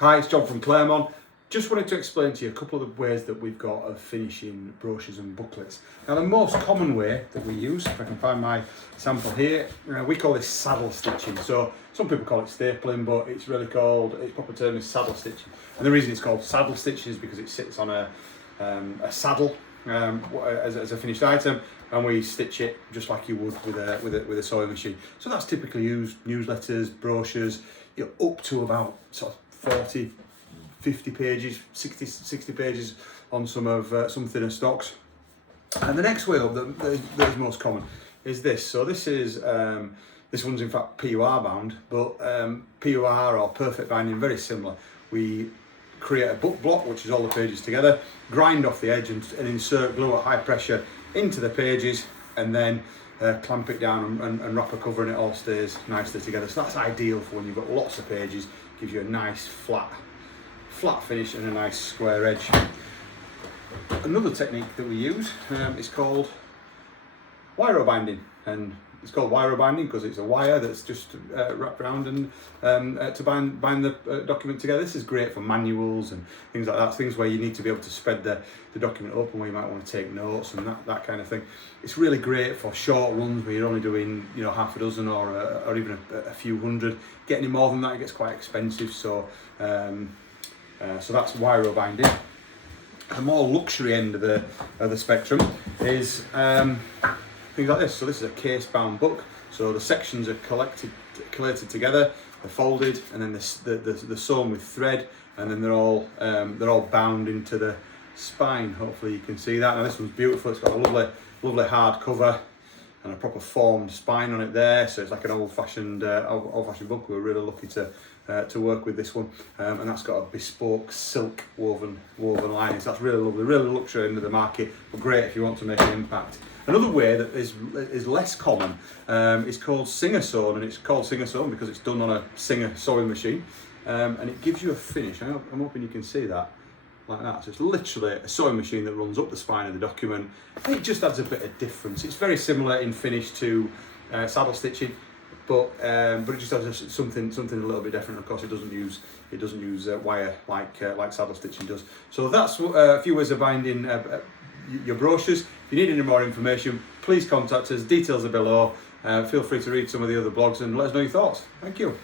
Hi, it's John from Claremont. Just wanted to explain to you a couple of the ways that we've got of finishing brochures and booklets. Now, the most common way that we use, if I can find my sample here, we call this saddle stitching. So some people call it stapling, but it's really called, its proper term is saddle stitching. And the reason it's called saddle stitching is because it sits on a saddle as a finished item, and we stitch it just like you would with a sewing machine. So that's typically used newsletters, brochures, up to about sort of 40, 50 pages, 60 pages on some thinner stocks. And the next way up that is most common is this. So this is this one's in fact PUR bound, but PUR or perfect binding, very similar. We create a book block, which is all the pages together, grind off the edge and insert glue at high pressure into the pages, and then clamp it down and wrap a cover, and it all stays nicely together. So that's ideal for when you've got lots of pages, gives you a nice flat finish and a nice square edge. Another technique that we use is called wire binding, and it's called wire binding because it's a wire that's just wrapped around and to bind the document together. This is great for manuals and things like that, things where you need to be able to spread the document open, where you might want to take notes and that kind of thing. It's really great for short runs where you're only doing half a dozen or even a few hundred. Getting any more than that, it gets quite expensive. So so that's wire binding. The more luxury end of the spectrum is things like this. So this is a case-bound book. So the sections are collated together, they're folded, and then they're sewn with thread, and then they're all bound into the spine. Hopefully you can see that. Now this one's beautiful. It's got a lovely hard cover and a proper formed spine on it there. So it's like an old-fashioned book. We're really lucky to work with this one, and that's got a bespoke silk woven lining. So that's really lovely, really luxury end of the market, but great if you want to make an impact. Another way that is less common is called Singer sewn, and it's called Singer sewn because it's done on a Singer sewing machine, and it gives you a finish. I'm hoping you can see that, like that. So it's literally a sewing machine that runs up the spine of the document, and it just adds a bit of difference. It's very similar in finish to saddle stitching, but it just has something a little bit different. Of course, it doesn't use wire like saddle stitching does. So that's a few ways of binding your brochures. If you need any more information, please contact us. Details are below. Feel free to read some of the other blogs and let us know your thoughts. Thank you.